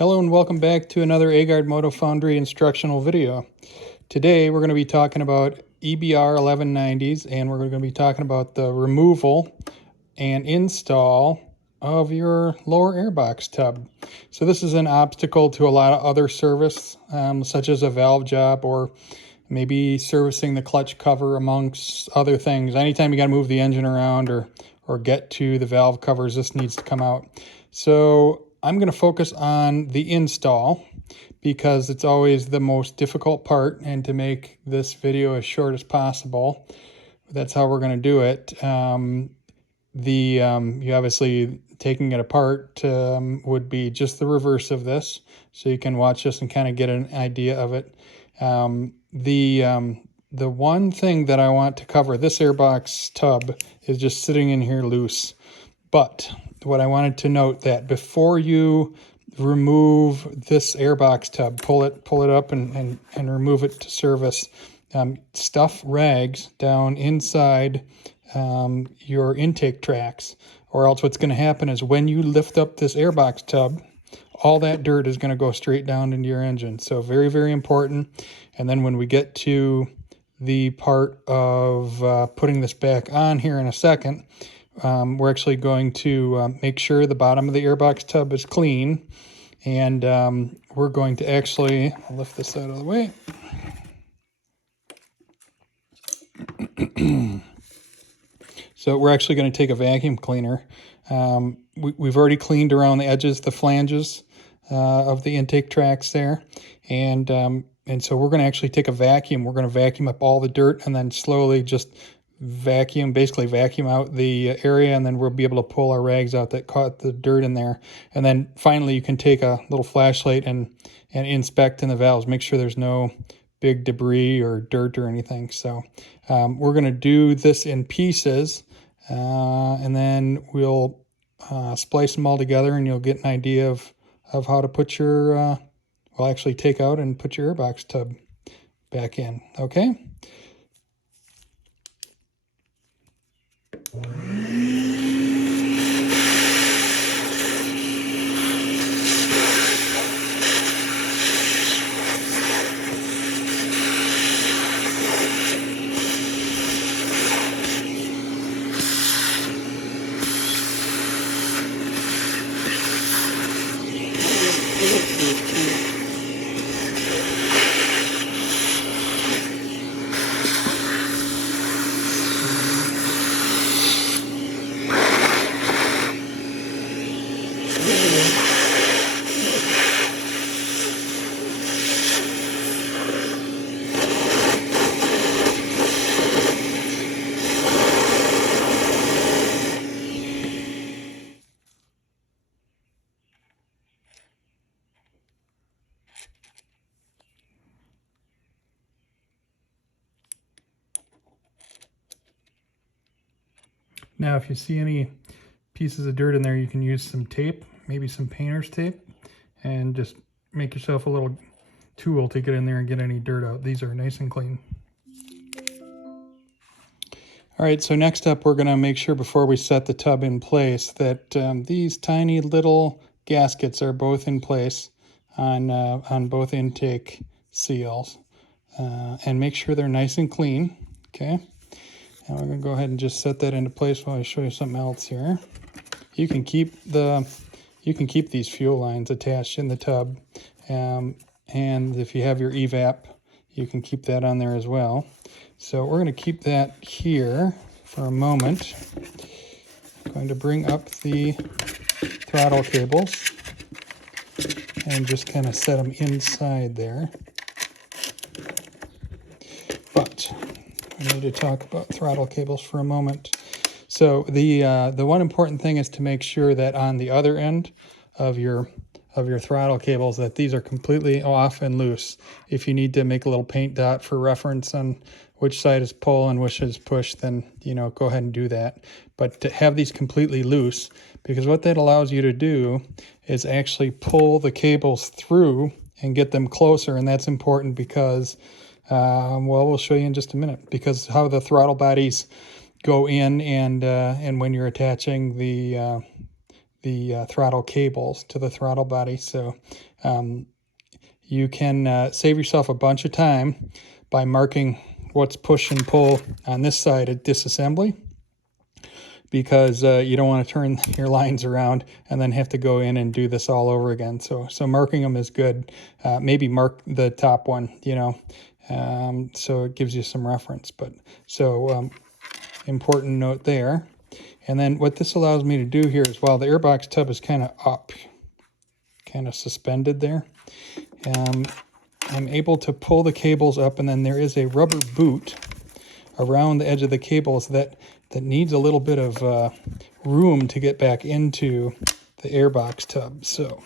Hello and welcome back to another Agard Moto Foundry instructional video. Today we're going to be talking about EBR 1190s, and we're going to be talking about the removal and install of your lower airbox tub. So this is an obstacle to a lot of other service, such as a valve job or maybe servicing the clutch cover, amongst other things. Anytime you got to move the engine around or get to the valve covers, this needs to come out. So I'm going to focus on the install because it's always the most difficult part, and to make this video as short as possible, that's how we're going to do it. You obviously taking it apart would be just the reverse of this, so you can watch this and kind of get an idea of it. The one thing that I want to cover, this airbox tub is just sitting in here loose, but what I wanted to note that before you remove this airbox tub, pull it up and remove it to service, stuff rags down inside your intake tracks, or else what's going to happen is when you lift up this airbox tub, all that dirt is going to go straight down into your engine. So very, very important. And then when we get to the part of putting this back on here in a second, we're actually going to make sure the bottom of the airbox tub is clean, and we're going to actually, I'll lift this out of the way. So we're actually going to take a vacuum cleaner. We've already cleaned around the edges, the flanges of the intake tracks there, and so we're going to actually take a vacuum. We're going to vacuum up all the dirt and then slowly just basically vacuum out the area, and then we'll be able to pull our rags out that caught the dirt in there. And then finally you can take a little flashlight and inspect in the valves, make sure there's no big debris or dirt or anything. So we're going to do this in pieces, and then we'll splice them all together, and you'll get an idea of how to put your actually take out and put your airbox tub back in. Okay. Now, if you see any pieces of dirt in there, you can use some tape, maybe some painter's tape, and just make yourself a little tool to get in there and get any dirt out. These are nice and clean. All right, so next up, we're going to make sure before we set the tub in place that these tiny little gaskets are both in place on both intake seals, and make sure they're nice and clean. Okay. Now we're going to go ahead and just set that into place while I show you something else here. You can keep these fuel lines attached in the tub, and if you have your evap, you can keep that on there as well. So we're going to keep that here for a moment. I'm going to bring up the throttle cables and just kind of set them inside there. But I need to talk about throttle cables for a moment. So the one important thing is to make sure that on the other end of your throttle cables that these are completely off and loose. If you need to make a little paint dot for reference on which side is pull and which is push, then go ahead and do that. But to have these completely loose, because what that allows you to do is actually pull the cables through and get them closer, and that's important because we'll show you in just a minute, because how the throttle bodies go in, and when you're attaching the throttle cables to the throttle body. So You can save yourself a bunch of time by marking what's push and pull on this side at disassembly, because you don't want to turn your lines around and then have to go in and do this all over again. So marking them is good. Maybe mark the top one, you know, so it gives you some reference. But important note there. And then what this allows me to do here is, while the airbox tub is kind of up, kind of suspended there, I'm able to pull the cables up, and then there is a rubber boot around the edge of the cables that needs a little bit of room to get back into the airbox tub. So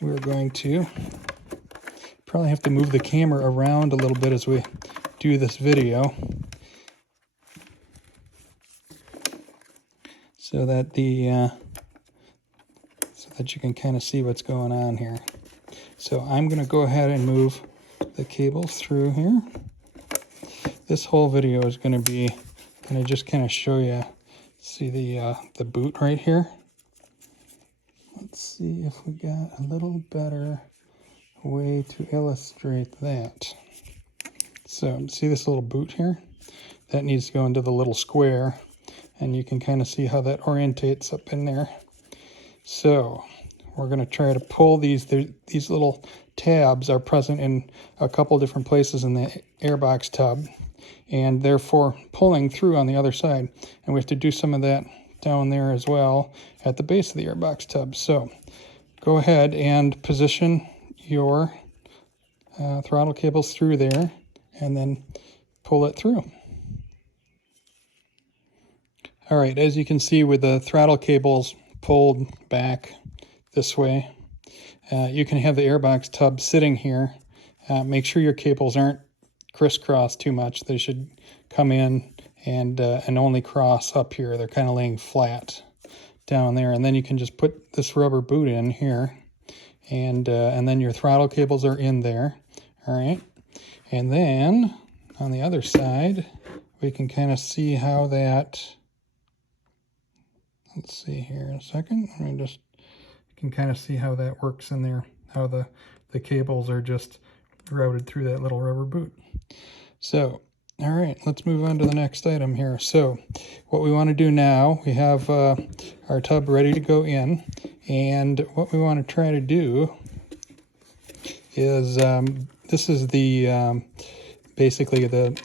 we're going to probably have to move the camera around a little bit as we do this video, so that you can kind of see what's going on here. So I'm going to go ahead and move the cables through here. This whole video is going to be just kind of show you, see the boot right here. Let's see if we got a little better way to illustrate that. So see this little boot here? That needs to go into the little square, and you can kind of see how that orientates up in there. So we're going to try to pull these. These little tabs are present in a couple different places in the airbox tub, and therefore pulling through on the other side. And we have to do some of that down there as well at the base of the airbox tub. So go ahead and position your throttle cables through there, and then pull it through. All right, as you can see, with the throttle cables pulled back this way, you can have the airbox tub sitting here. Make sure your cables aren't crisscrossed too much. They should come in and only cross up here. They're kind of laying flat down there. And then you can just put this rubber boot in here, and then your throttle cables are in there. All right, and then on the other side, we can kind of see how that. Let's see here in a second. You can kind of see how that works in there, how the cables are just routed through that little rubber boot. So, all right, let's move on to the next item here. So what we want to do now, we have our tub ready to go in, and what we want to try to do is, this is the basically the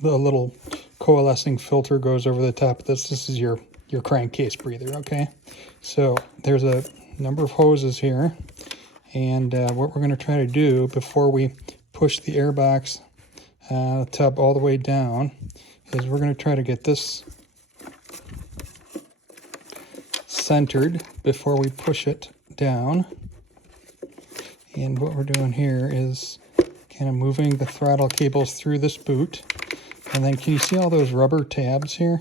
little coalescing filter goes over the top of this. This is your crankcase breather, okay? So there's a number of hoses here, and what we're going to try to do before we push the airbox tub all the way down is we're going to try to get this centered before we push it down. And what we're doing here is kind of moving the throttle cables through this boot. And then can you see all those rubber tabs here?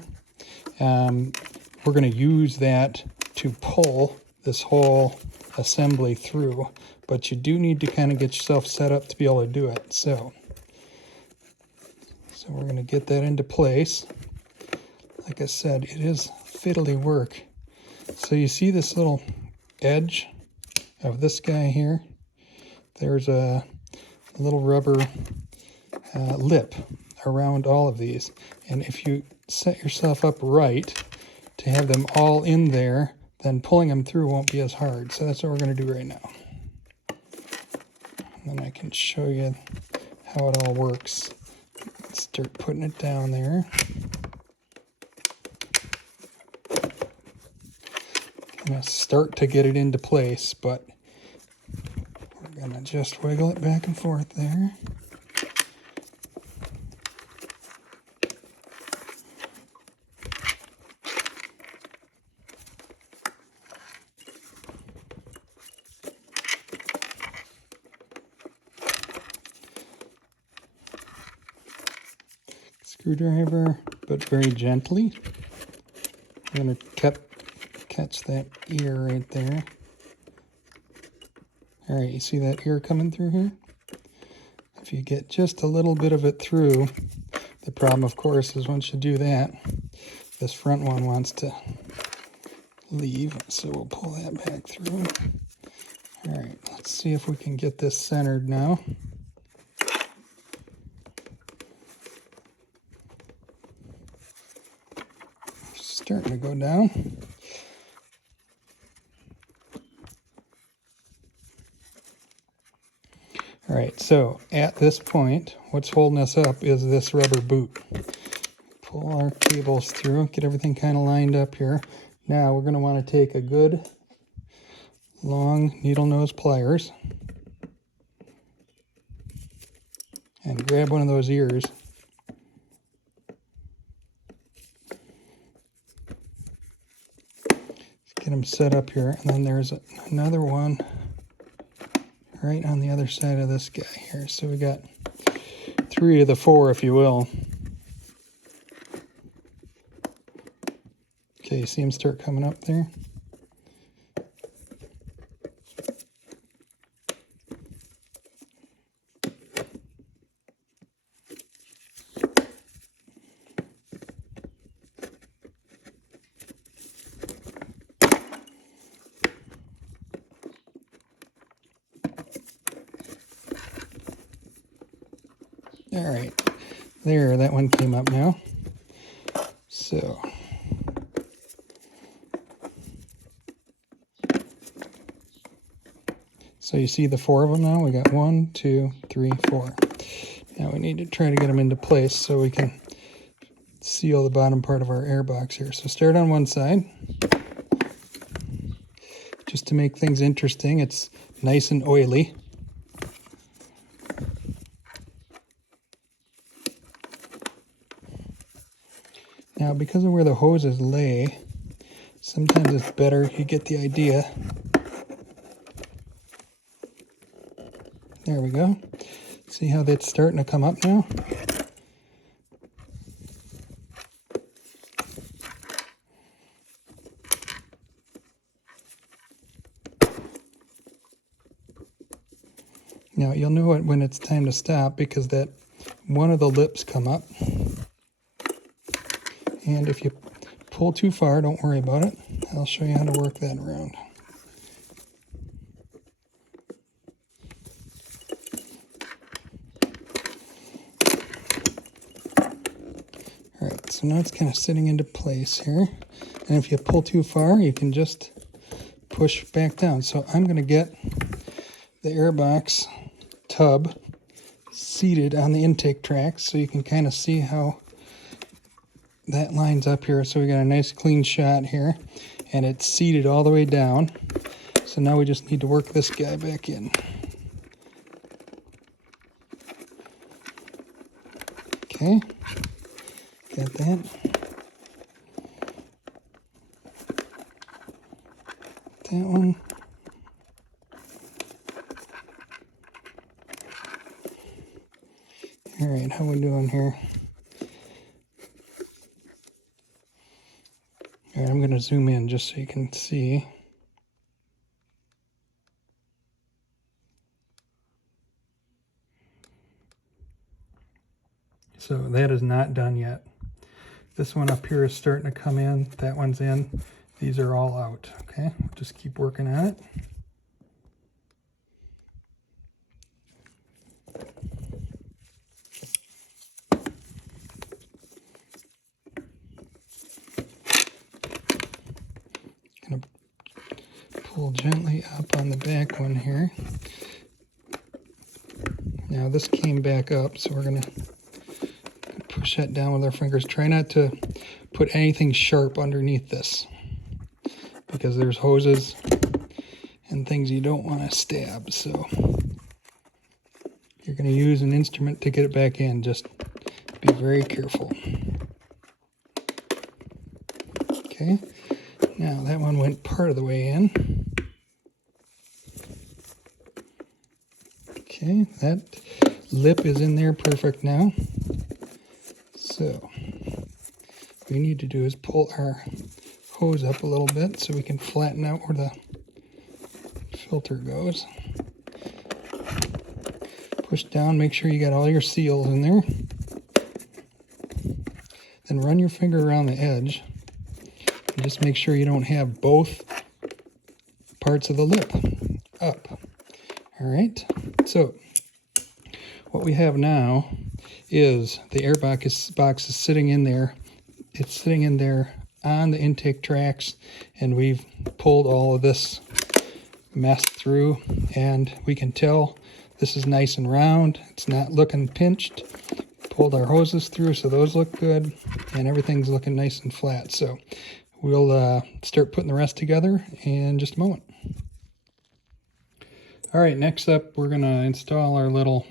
We're going to use that to pull this whole assembly through, but you do need to kind of get yourself set up to be able to do it. So we're going to get that into place. Like I said, it is fiddly work. So you see this little edge of this guy here? There's a little rubber lip around all of these. And if you set yourself up right to have them all in there, then pulling them through won't be as hard. So that's what we're going to do right now. And then I can show you how it all works. Let's start putting it down there. I'm going to start to get it into place, but we're going to just wiggle it back and forth there. Screwdriver, but very gently. I'm going to catch that ear right there. All right, you see that ear coming through here? If you get just a little bit of it through, the problem, of course, is once you do that, this front one wants to leave, so we'll pull that back through. All right, let's see if we can get this centered now. Starting to go down. All right, so at this point, what's holding us up is this rubber boot. Pull our cables through, get everything kind of lined up here. Now we're going to want to take a good long needle nose pliers and grab one of those ears. Get them set up here, and then there's another one right on the other side of this guy here. So we got 3 of the 4, if you will. Okay, you see them start coming up there? All right, there, that one came up now. So you see the 4 of them now? We got 1, 2, 3, 4. Now we need to try to get them into place so we can seal the bottom part of our airbox here. So start on one side. Just to make things interesting, it's nice and oily. Now, because of where the hoses lay, sometimes it's better, you get the idea. There we go. See how that's starting to come up now? Now, you'll know it when it's time to stop because that one of the lips come up. And if you pull too far, don't worry about it. I'll show you how to work that around. All right, so now it's kind of sitting into place here. And if you pull too far, you can just push back down. So I'm going to get the airbox tub seated on the intake track so you can kind of see how that lines up here. So we got a nice clean shot here, and it's seated all the way down. So now we just need to work this guy back in. Okay, got that. That one. All right, how we doing here? All right, I'm going to zoom in just so you can see. So that is not done yet. This one up here is starting to come in. That one's in. These are all out. Okay, just keep working on it. Gonna pull gently up on the back one here. Now this came back up, so we're gonna push that down with our fingers. Try not to put anything sharp underneath this because there's hoses and things you don't want to stab. So you're going to use an instrument to get it back in. Just be very careful. Okay, now that one went part of the way in. Okay, that lip is in there perfect now. So what we need to do is pull our hose up a little bit so we can flatten out where the filter goes. Push down, make sure you got all your seals in there. Then run your finger around the edge and just make sure you don't have both parts of the lip. up. All right, so what we have now is the Airbox is sitting in there. It's sitting in there on the intake tracks, and we've pulled all of this mess through, and we can tell this is nice and round. It's not looking pinched. Pulled our hoses through, so those look good, and everything's looking nice and flat. So we'll start putting the rest together in just a moment. All right, next up we're gonna install our little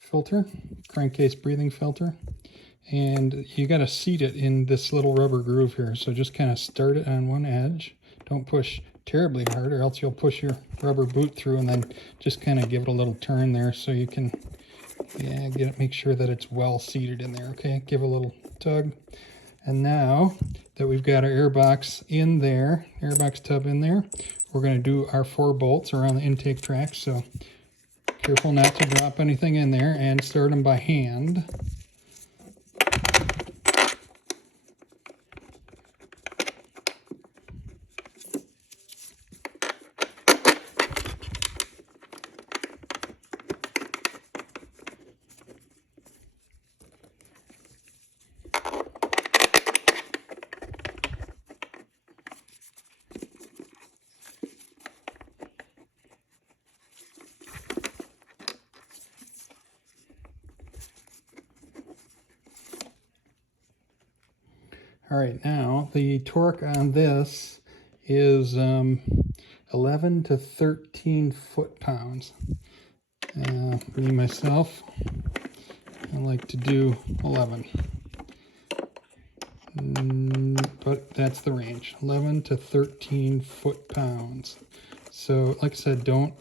filter, crankcase breathing filter, and you got to seat it in this little rubber groove here. So just kind of start it on one edge. Don't push terribly hard, or else you'll push your rubber boot through, and then just kind of give it a little turn there so you can make sure that it's well seated in there. Okay, give a little tug. And now that we've got our Airbox in there, Airbox tub in there, we're going to do our 4 bolts around the intake track. So careful not to drop anything in there, and start them by hand. All right, now the torque on this is 11 to 13 foot-pounds. Me, myself, I like to do 11. But that's the range, 11 to 13 foot-pounds. So, like I said, don't,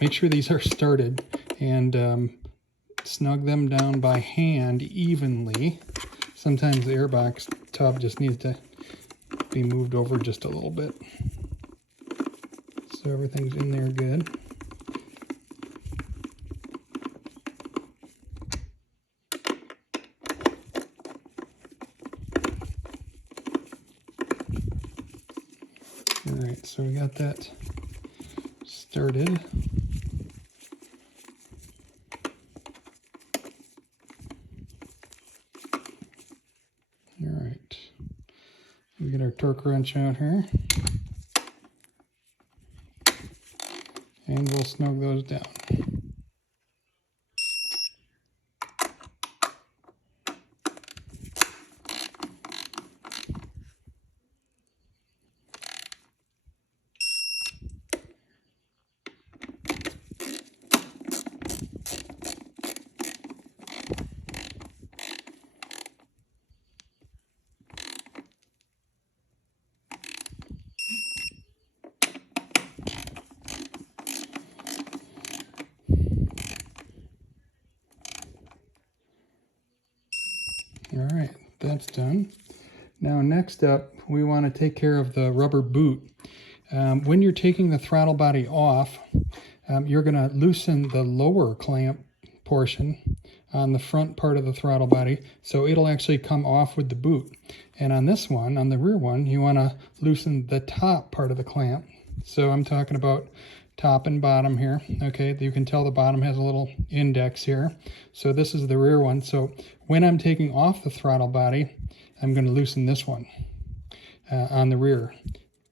make sure these are started, and snug them down by hand evenly. Sometimes the Airbox tub just needs to be moved over just a little bit. So everything's in there good. All right, so we got that started. We get our torque wrench out here, and we'll snug those down. All right, that's done. Now next up, we want to take care of the rubber boot. When you're taking the throttle body off, you're going to loosen the lower clamp portion on the front part of the throttle body, so it'll actually come off with the boot. And on this one, on the rear one, you want to loosen the top part of the clamp. So I'm talking about top and bottom here. Okay, you can tell the bottom has a little index here. So this is the rear one. So when I'm taking off the throttle body, I'm going to loosen this one on the rear,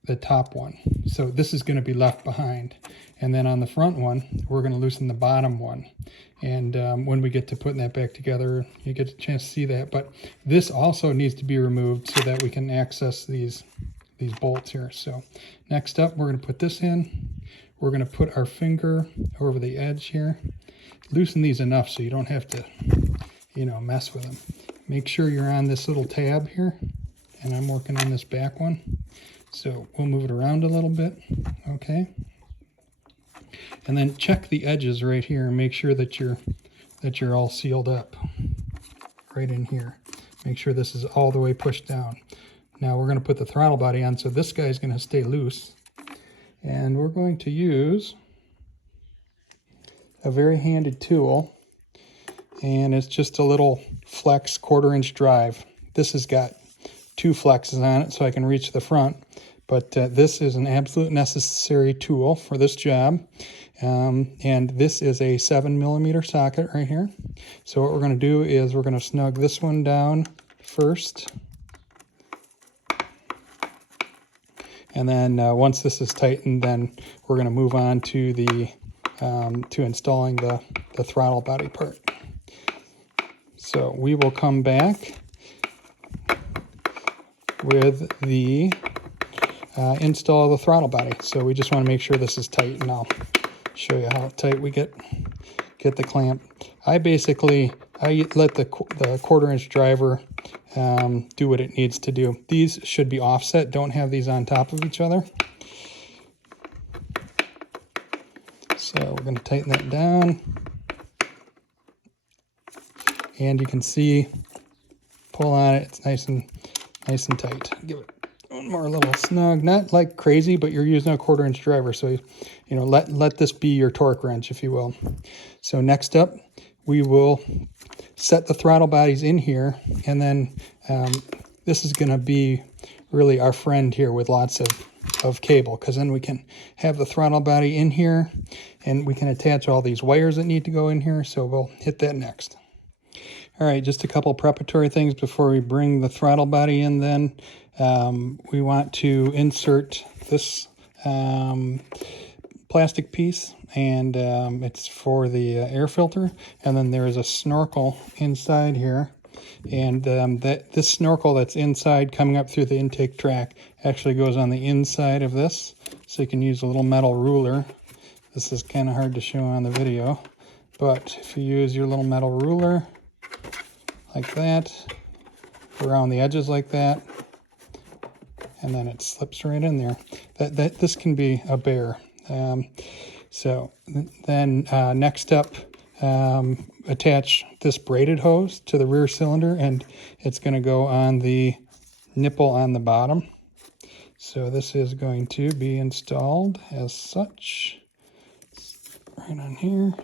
the top one. So this is going to be left behind. And then on the front one, we're going to loosen the bottom one. And when we get to putting that back together, you get a chance to see that. But this also needs to be removed so that we can access these bolts here. So next up, we're going to put this in. We're going to put our finger over the edge here. Loosen these enough so you don't have to, mess with them. Make sure you're on this little tab here, and I'm working on this back one. So we'll move it around a little bit, okay? And then check the edges right here and make sure that you're all sealed up right in here. Make sure this is all the way pushed down. Now we're going to put the throttle body on, so this guy's going to stay loose. And we're going to use a very handy tool, and it's just a little flex 1/4 inch drive. This has got 2 flexes on it, so I can reach the front, but this is an absolute necessary tool for this job. And this is a 7mm socket right here. So what we're going to do is we're going to snug this one down first. And then once this is tightened, then we're going to move on to the to installing the throttle body part. So we will come back with the install of the throttle body. So we just want to make sure this is tight, and I'll show you how tight we get the clamp. I let the 1/4-inch driver do what it needs to do. These should be offset. Don't have these on top of each other. So we're going to tighten that down. And you can see, pull on it, it's nice and tight. Give it one more little snug, not like crazy, but you're using a 1/4-inch driver, so you know, let this be your torque wrench, if you will. So next up, we will set the throttle bodies in here, and then this is going to be really our friend here with lots of cable, because then we can have the throttle body in here, and we can attach all these wires that need to go in here. So we'll hit that next. All right, just a couple preparatory things before we bring the throttle body in then. We want to insert this plastic piece, and it's for the air filter. And then there is a snorkel inside here. And this snorkel that's inside coming up through the intake track actually goes on the inside of this. So you can use a little metal ruler. This is kind of hard to show on the video, but if you use your little metal ruler, like that, around the edges like that, and then it slips right in there. This can be a bear. So then next up, attach this braided hose to the rear cylinder, and it's going to go on the nipple on the bottom. So this is going to be installed as such, right on here.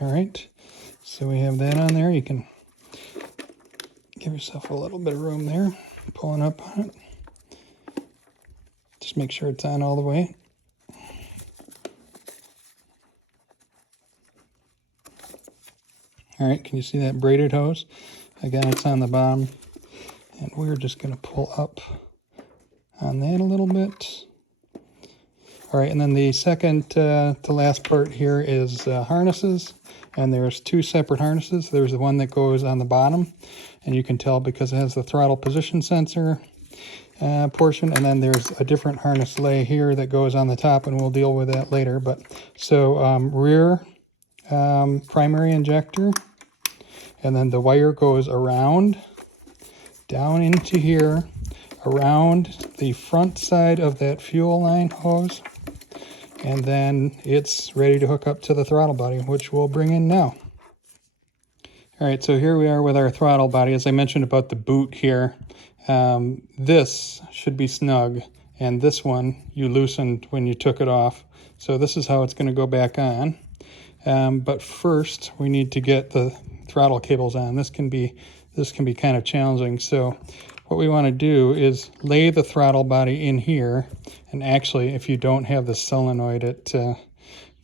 All right, so we have that on there. You can give yourself a little bit of room there, pulling up on it. Just make sure it's on all the way. All right, can you see that braided hose? Again, it's on the bottom, and we're just going to pull up on that a little bit. All right, and then the second to last part here is harnesses, and there's two separate harnesses. There's the one that goes on the bottom, and you can tell because it has the throttle position sensor portion, and then there's a different harness lay here that goes on the top, and we'll deal with that later. But so rear primary injector, and then the wire goes around, down into here, around the front side of that fuel line hose, and then it's ready to hook up to the throttle body, which we'll bring in now. All right, so here we are with our throttle body. As I mentioned about the boot here, this should be snug, and this one you loosened when you took it off. So this is how it's going to go back on. But first, we need to get the throttle cables on. This can be kind of challenging. So what we want to do is lay the throttle body in here. And actually, if you don't have the solenoid, the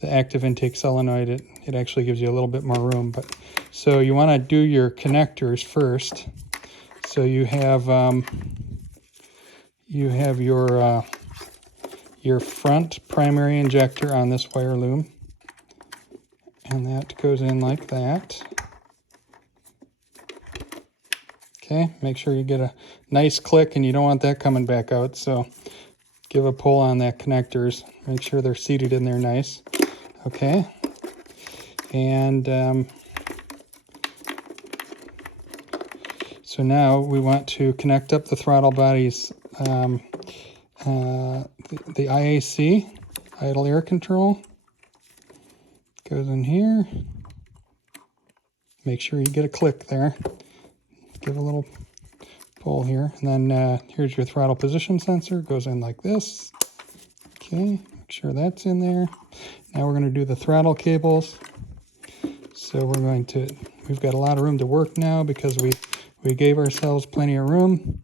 active intake solenoid, it actually gives you a little bit more room. But so you want to do your connectors first. So you have your front primary injector on this wire loom, and that goes in like that. Okay, make sure you get a nice click, and you don't want that coming back out, so give a pull on that connectors. Make sure they're seated in there nice. Okay, and so now we want to connect up the throttle bodies, the IAC, idle air control, goes in here. Make sure you get a click there. Give a little pull here, and then here's your throttle position sensor. Goes in like this. Okay, make sure that's in there. Now we're going to do the throttle cables. So we've got a lot of room to work now because we gave ourselves plenty of room.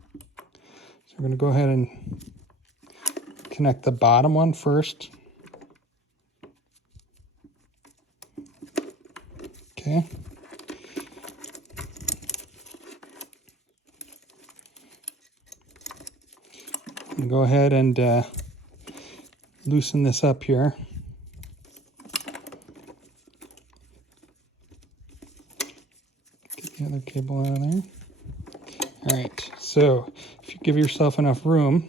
So we're going to go ahead and connect the bottom one first. Okay. And go ahead and loosen this up here. Get the other cable out of there. All right, so if you give yourself enough room,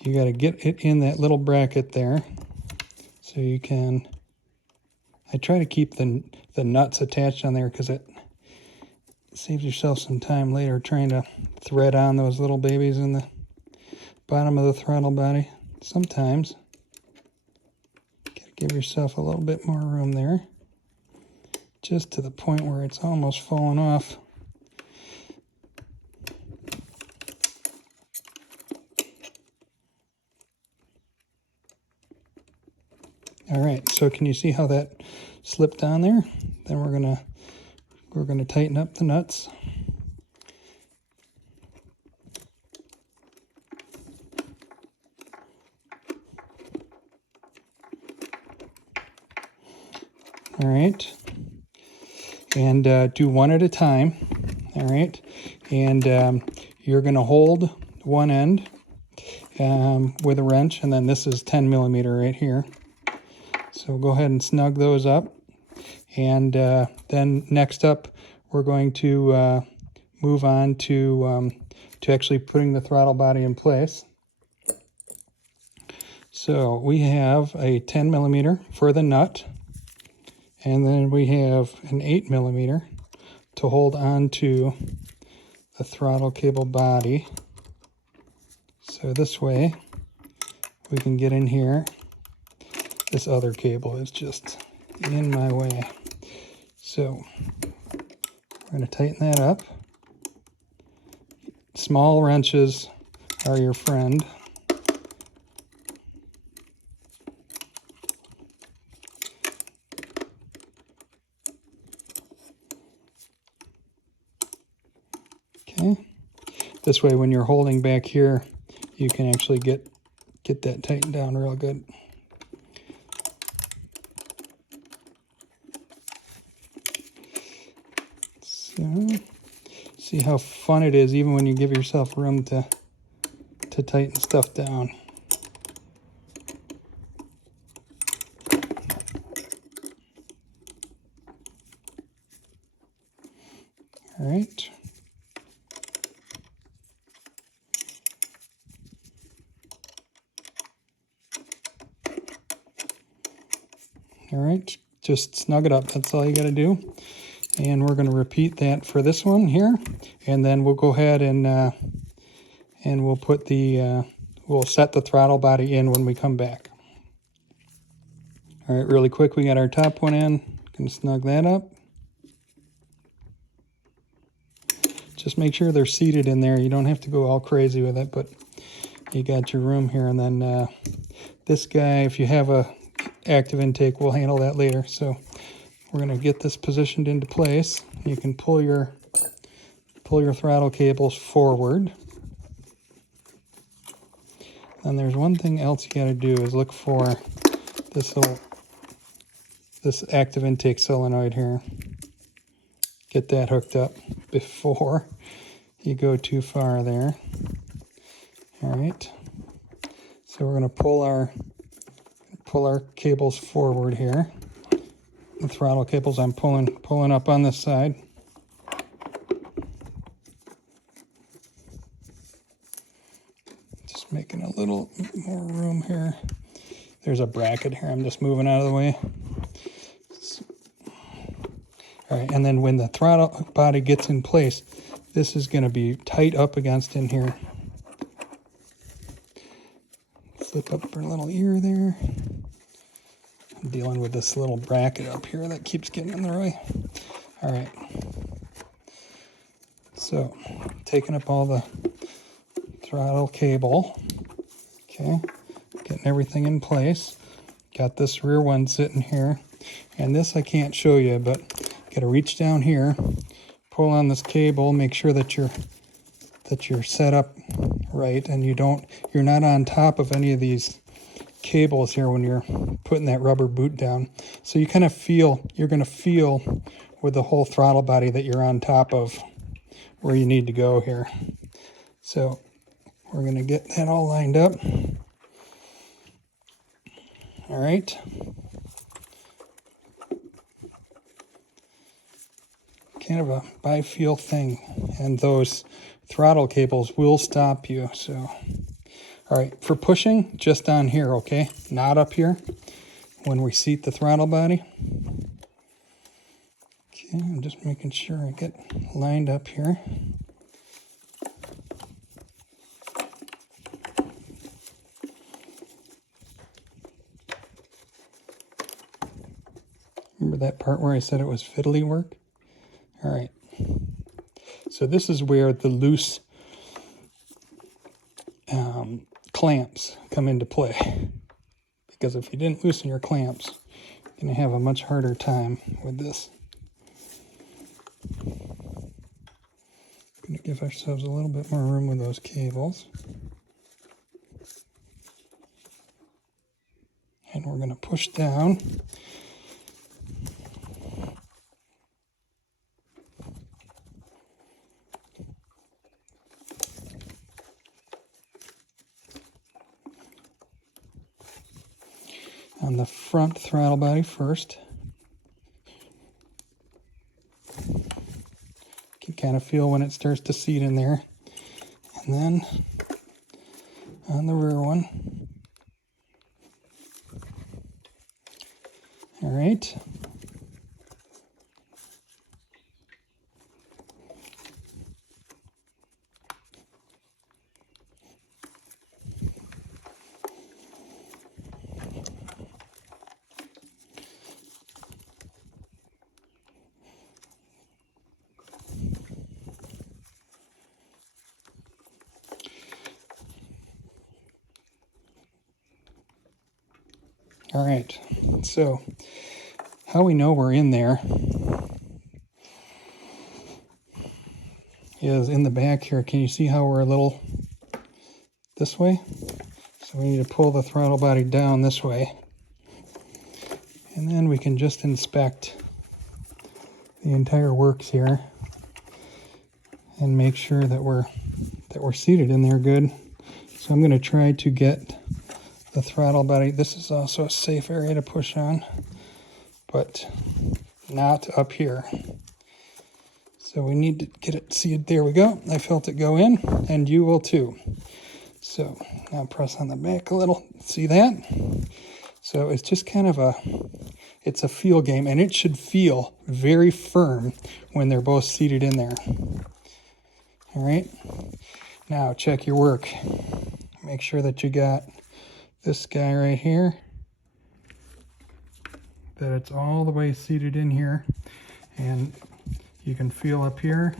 you got to get it in that little bracket there so you can, I try to keep the nuts attached on there because it saves yourself some time later trying to thread on those little babies in the bottom of the throttle body. Sometimes you got to give yourself a little bit more room there, just to the point where it's almost falling off. All right, so can you see how that slipped on there? Then we're gonna tighten up the nuts. All right, and do one at a time. All right, and you're gonna hold one end with a wrench, and then this is 10 millimeter right here. So go ahead and snug those up. And then next up, we're going to move on to actually putting the throttle body in place. So we have a 10 millimeter for the nut, and then we have an 8 millimeter to hold on to the throttle cable body. So this way we can get in here. This other cable is just in my way. So we're going to tighten that up. Small wrenches are your friend. Okay. This way when you're holding back here, you can actually get that tightened down real good. So, see how fun it is even when you give yourself room to tighten stuff down. All right. All right, just snug it up. That's all you got to do. And we're going to repeat that for this one here. And then we'll go ahead and we'll put we'll set the throttle body in when we come back. All right, really quick, we got our top one in. Going to snug that up. Just make sure they're seated in there. You don't have to go all crazy with it, but you got your room here. And then this guy, if you have a active intake, we'll handle that later. So we're going to get this positioned into place. You can pull your throttle cables forward. And there's one thing else you got to do is look for this active intake solenoid here. Get that hooked up before you go too far there. All right. So we're going to pull our cables forward here. The throttle cables I'm pulling up on this side. Just making a little more room here. There's a bracket here. I'm just moving out of the way. All right, and then when the throttle body gets in place, this is going to be tight up against in here. Flip up her little ear there. I'm dealing with this little bracket up here that keeps getting in the way. All right. So, taking up all the throttle cable. Okay, getting everything in place. got this rear one sitting here, and this I can't show you, but got to reach down here, pull on this cable, make sure that you're set up right, and you're not on top of any of these cables here when you're putting that rubber boot down. So you're going to feel with the whole throttle body that you're on top of where you need to go here. So we're going to get that all lined up. All right. Kind of a by-feel thing, and those throttle cables will stop you. So, all right, for pushing, just on here, okay? Not up here when we seat the throttle body. Okay, I'm just making sure I get lined up here. Remember that part where I said it was fiddly work? All right. So this is where the loose clamps come into play. Because if you didn't loosen your clamps, you're going to have a much harder time with this. Going to give ourselves a little bit more room with those cables. And we're going to push down. On the front throttle body first. You can kind of feel when it starts to seat in there. And then on the rear one. All right. All right, so how we know we're in there is in the back here. Can you see how we're a little this way? So we need to pull the throttle body down this way. And then we can just inspect the entire works here and make sure that we're seated in there good. So I'm going to try to get the throttle body. This is also a safe area to push on, but not up here. So we need to get it seated. There we go. I felt it go in, and you will too. So now press on the back a little. See that? So it's just kind of it's a feel game, and it should feel very firm when they're both seated in there. All right. Now check your work. Make sure that you got this guy right here, that it's all the way seated in here, and you can feel up here.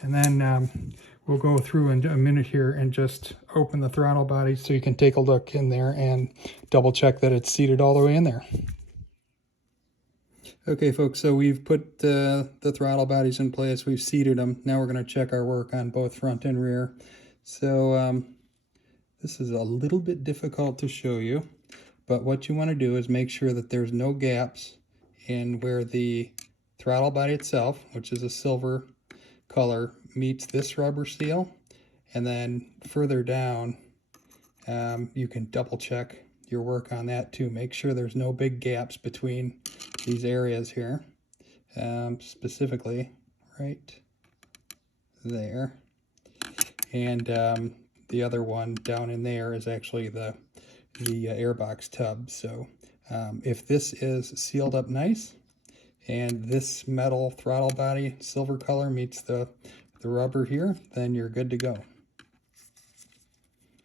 And then we'll go through in a minute here and just open the throttle body so you can take a look in there and double check that it's seated all the way in there. Okay folks, so we've put the throttle bodies in place, we've seated them. Now we're going to check our work on both front and rear. So this is a little bit difficult to show you, but what you want to do is make sure that there's no gaps in where the throttle body itself, which is a silver color, meets this rubber seal, and then further down you can double check your work on that too. Make sure there's no big gaps between these areas here, specifically right there, and the other one down in there is actually the Airbox tub. So if this is sealed up nice and this metal throttle body silver color meets the rubber here, then you're good to go.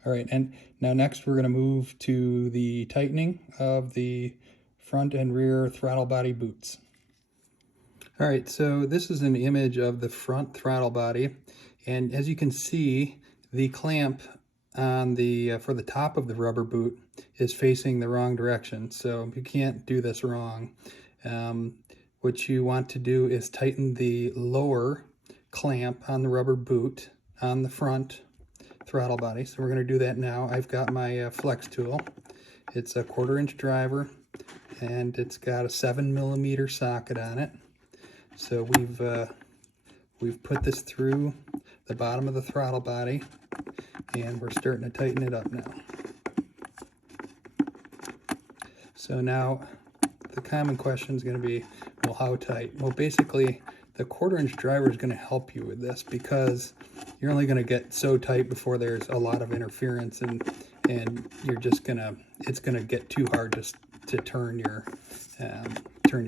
All right, and now next we're going to move to the tightening of the front and rear throttle body boots. All right, so this is an image of the front throttle body, and as you can see, the clamp on the for the top of the rubber boot is facing the wrong direction, so you can't do this wrong. What you want to do is tighten the lower clamp on the rubber boot on the front throttle body. So we're going to do that now. I've got my flex tool. It's a 1/4-inch driver, and it's got a 7mm socket on it. So we've put this through the bottom of the throttle body, and we're starting to tighten it up now. So now the common question is going to be, well, how tight? Well, basically the 1/4-inch driver is going to help you with this, because you're only going to get so tight before there's a lot of interference, and you're just gonna, it's gonna get too hard just to turn your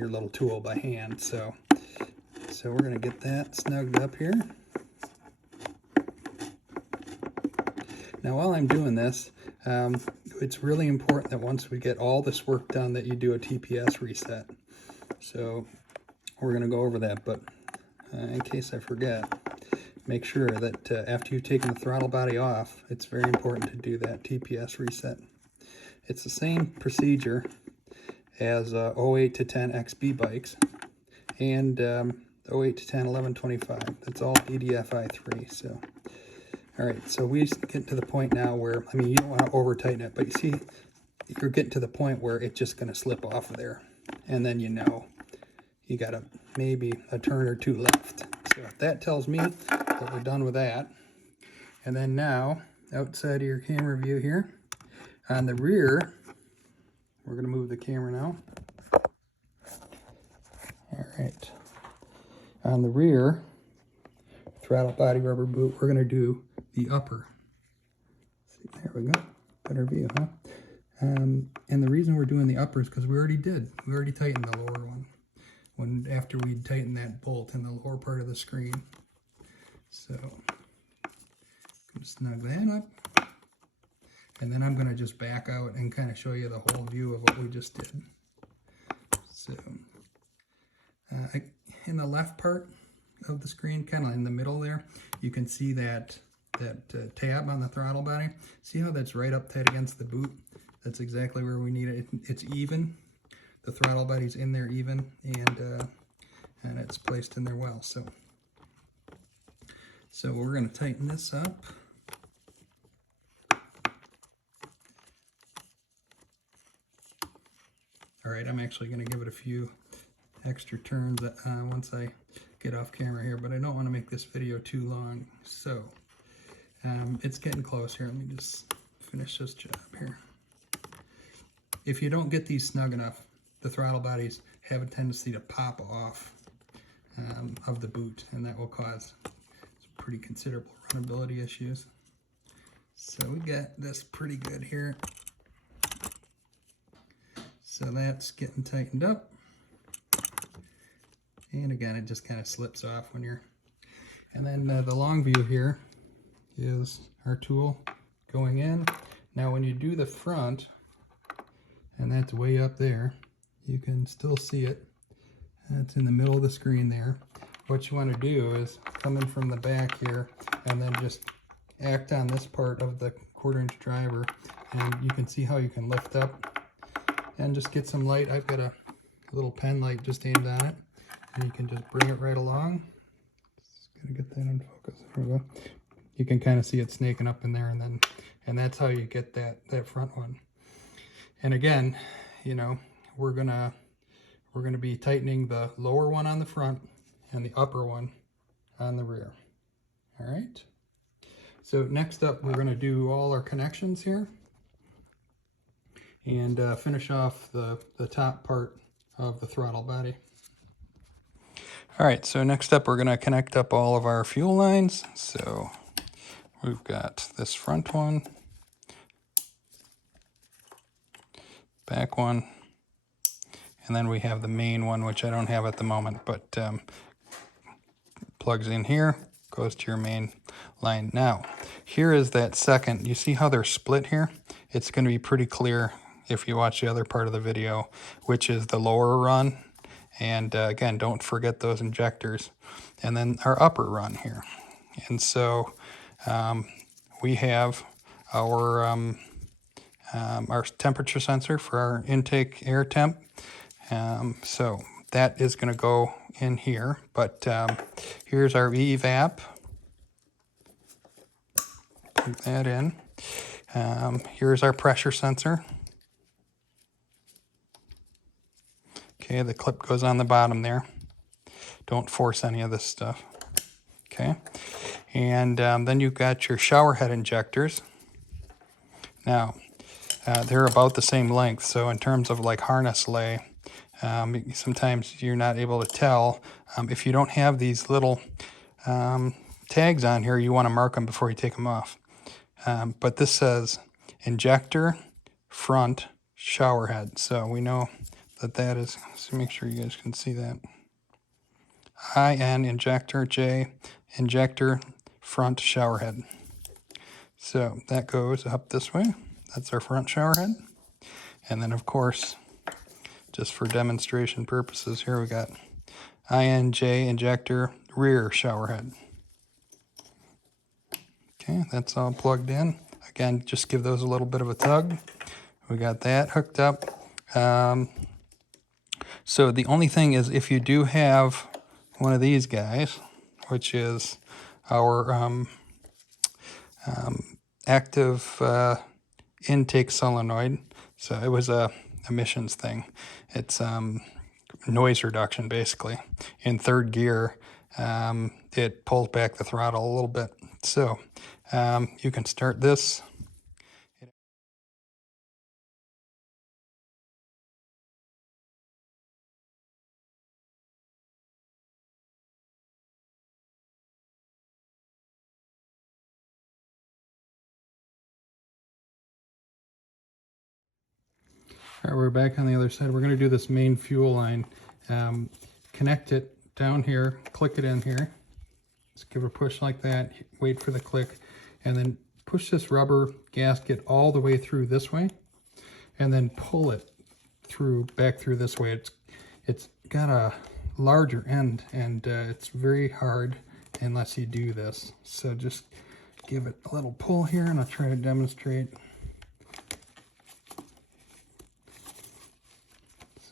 little tool by hand. So we're gonna get that snugged up here. Now while I'm doing this, it's really important that once we get all this work done that you do a TPS reset. So we're going to go over that, but in case I forget, make sure that after you've taken the throttle body off, it's very important to do that TPS reset. It's the same procedure as 08 to 10 XB bikes and 08 to 10 1125. That's all EDFI3. So all right, so we get to the point now where, I mean, you don't want to over tighten it, but you see, you're getting to the point where it's just going to slip off of there. And then you know, you got maybe a turn or two left. So that tells me that we're done with that. And then now, outside of your camera view here, on the rear, we're going to move the camera now. All right. On the rear, throttle body rubber boot, we're going to do the upper. See, there we go. Better view, huh? And the reason we're doing the upper is because we already tightened the lower one after we tightened that bolt in the lower part of the screen. So I'm going to snug that up, and then I'm going to just back out and kind of show you the whole view of what we just did. So in the left part of the screen, kind of in the middle there, you can see that tab on the throttle body. See how that's right up tight against the boot? That's exactly where we need it. It's even. The throttle body's in there even, and it's placed in there well. So we're going to tighten this up. All right, I'm actually going to give it a few extra turns once I get off camera here, but I don't want to make this video too long. So it's getting close here. Let me just finish this job here. If you don't get these snug enough, the throttle bodies have a tendency to pop off of the boot, and that will cause some pretty considerable runnability issues. So we got this pretty good here. So that's getting tightened up. And again, it just kind of slips off when you're... And then the long view here is our tool going in. Now when you do the front, and that's way up there, you can still see it. That's in the middle of the screen there. What you want to do is come in from the back here and then just act on this part of the 1/4-inch driver, and you can see how you can lift up and just get some light. I've got a little pen light just aimed on it, and you can just bring it right along. Just gotta get that in focus. There we go. You can kind of see it snaking up in there, and that's how you get that front one. And again, you know, we're gonna be tightening the lower one on the front and the upper one on the rear. All right. So next up, we're gonna do all our connections here and finish off the top part of the throttle body. All right, so next up, we're gonna connect up all of our fuel lines. So we've got this front one, back one, and then we have the main one, which I don't have at the moment, but plugs in here, goes to your main line. Now, here is that second. You see how they're split here? It's going to be pretty clear if you watch the other part of the video, which is the lower run. And again, don't forget those injectors. And then our upper run here. And so we have our temperature sensor for our intake air temp. So that is going to go in here, but here's our evap. Plug that in. Here's our pressure sensor. Okay, the clip goes on the bottom there. Don't force any of this stuff. Okay, and then you've got your shower head injectors. Now, they're about the same length, so in terms of like harness lay, sometimes you're not able to tell. If you don't have these little tags on here, you want to mark them before you take them off. But this says injector front shower head, so we know that that is, so make sure you guys can see that. IN injector, J injector front shower head. So that goes up this way. That's our front shower head. And then of course, just for demonstration purposes, here we got INJ injector rear shower head. Okay, that's all plugged in. Again, just give those a little bit of a tug. We got that hooked up. So the only thing is, if you do have one of these guys, which is our active intake solenoid. So it was a emissions thing. It's noise reduction, basically. In third gear, it pulls back the throttle a little bit. So you can start this. All right, we're back on the other side. We're going to do this main fuel line. Connect it down here, click it in here. Just give it a push like that, wait for the click, and then push this rubber gasket all the way through this way, and then pull it through, back through this way. It's got a larger end, and it's very hard unless you do this. So just give it a little pull here, and I'll try to demonstrate.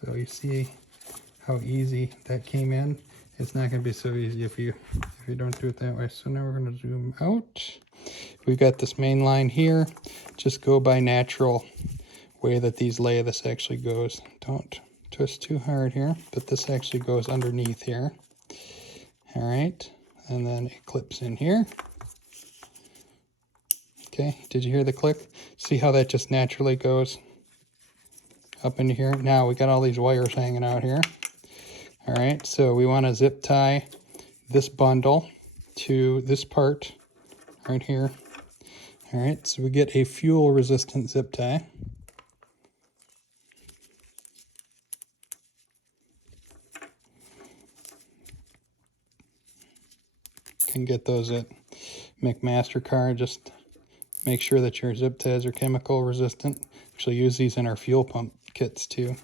So you see how easy that came in. It's not going to be so easy if you don't do it that way. So now we're going to zoom out. We've got this main line here. Just go by natural way that these lay. This actually goes. Don't twist too hard here, but this actually goes underneath here. All right, and then it clips in here. Okay, did you hear the click? See how that just naturally goes up into here? Now we got all these wires hanging out here. All right, so we want to zip tie this bundle to this part right here. All right, so we get a fuel resistant zip tie. Can get those at McMaster-Carr. Just make sure that your zip ties are chemical resistant. Actually use these in our fuel pump kits too. Make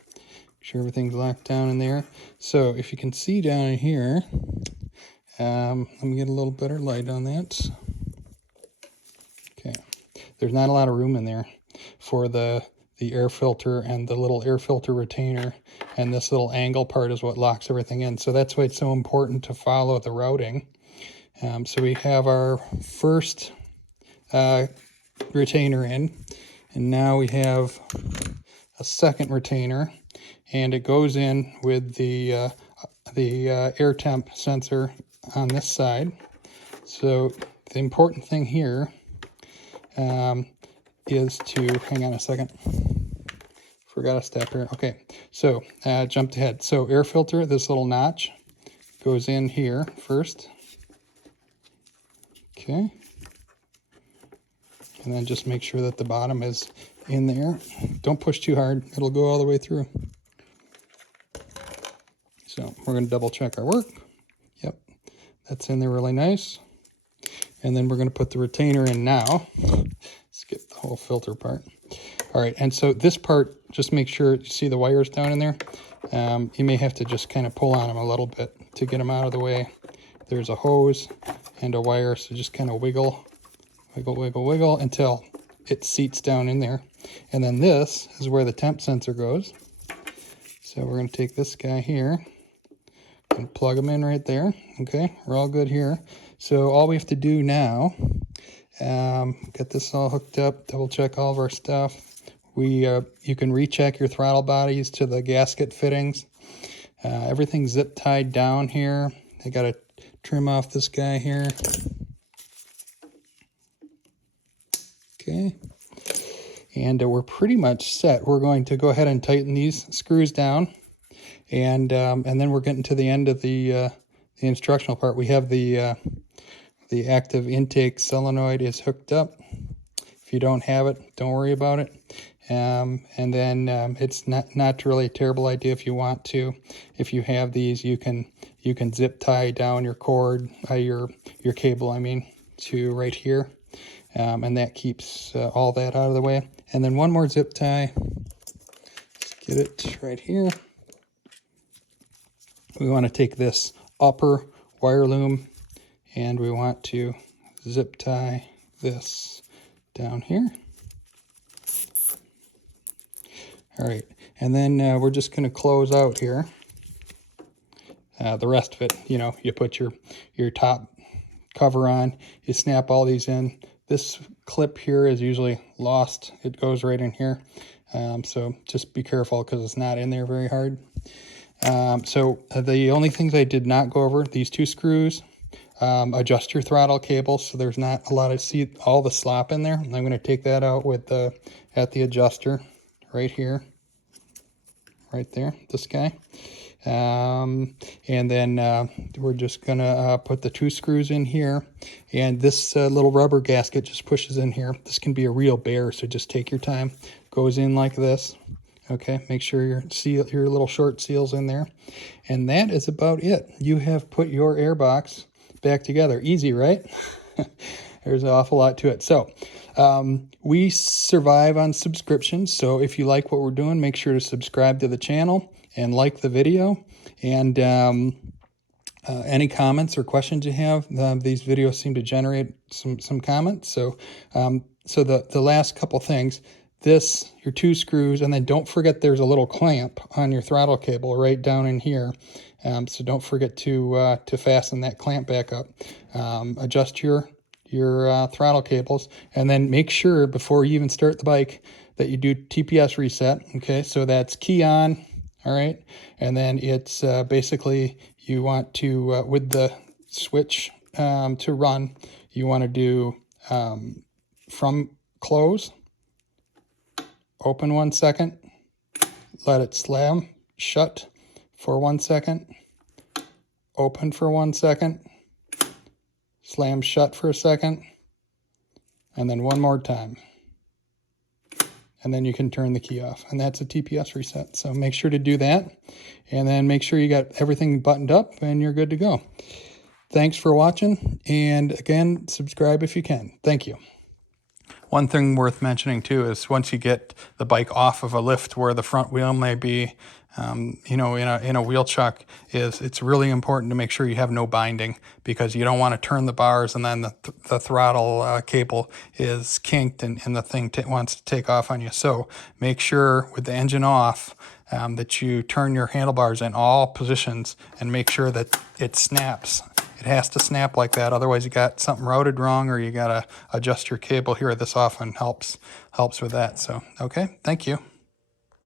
sure everything's locked down in there. So if you can see down in here, let me get a little better light on that. Okay, there's not a lot of room in there for the air filter and the little air filter retainer, and this little angle part is what locks everything in. So that's why it's so important to follow the routing. So we have our first retainer in, and now we have a second retainer, and it goes in with the air temp sensor on this side. So the important thing here is to, hang on a second, forgot a step here. Okay, so jumped ahead. So air filter, this little notch goes in here first. Okay, and then just make sure that the bottom is in there. Don't push too hard, it'll go all the way through. So we're going to double check our work. Yep, that's in there really nice. And then we're going to put the retainer in now. Skip the whole filter part. All right, and so this part, just make sure you see the wires down in there. You may have to just kind of pull on them a little bit to get them out of the way. There's a hose and a wire, so just kind of wiggle, wiggle, wiggle, wiggle until it seats down in there. And then this is where the temp sensor goes. So we're going to take this guy here and plug them in right there. Okay, we're all good here. So all we have to do now, get this all hooked up, double check all of our stuff. You can recheck your throttle bodies to the gasket fittings. Everything's zip tied down here. I got to trim off this guy here. Okay, and we're pretty much set. We're going to go ahead and tighten these screws down, and then we're getting to the end of the instructional part. We have the active intake solenoid is hooked up. If you don't have it, don't worry about it. And then it's not really a terrible idea if you want to. If you have these, you can zip tie down your cord, your cable, I mean, to right here. And that keeps all that out of the way. And then one more zip tie. Let's get it right here. We want to take this upper wire loom and we want to zip tie this down here. All right, and then we're just going to close out here. The rest of it, you put your top cover on, you snap all these in. This clip here is usually lost. It goes right in here. So just be careful because it's not in there very hard. So the only things I did not go over, these two screws, adjust your throttle cable so there's not a lot of, see all the slop in there. I'm going to take that out with at the adjuster right here, right there, this guy. And then we're just going to put the two screws in here, and this little rubber gasket just pushes in here. This can be a real bear, so just take your time. Goes in like this. Okay, make sure your little short seal's in there. And that is about it. You have put your Airbox back together. Easy, right? There's an awful lot to it. So we survive on subscriptions. So if you like what we're doing, make sure to subscribe to the channel and like the video. And any comments or questions you have, these videos seem to generate some comments. So so the last couple things, this, your two screws, and then don't forget there's a little clamp on your throttle cable right down in here. So don't forget to fasten that clamp back up. Adjust your throttle cables, and then make sure before you even start the bike that you do TPS reset. Okay, so that's key on. All right, and then it's basically you want to with the switch to run, you want to do from close, open 1 second, let it slam shut for 1 second, open for 1 second, slam shut for a second, and then one more time. And then you can turn the key off, and that's a TPS reset. So make sure to do that, and then make sure you got everything buttoned up and you're good to go. Thanks for watching, and again, subscribe if you can. Thank you. One thing worth mentioning too is once you get the bike off of a lift where the front wheel may be, in a wheel chuck, it's really important to make sure you have no binding, because you don't want to turn the bars and then the throttle cable is kinked and the thing wants to take off on you. So make sure with the engine off that you turn your handlebars in all positions and make sure that it snaps. It has to snap like that, otherwise you got something routed wrong, or you got to adjust your cable here. This often helps with that. So, okay, thank you.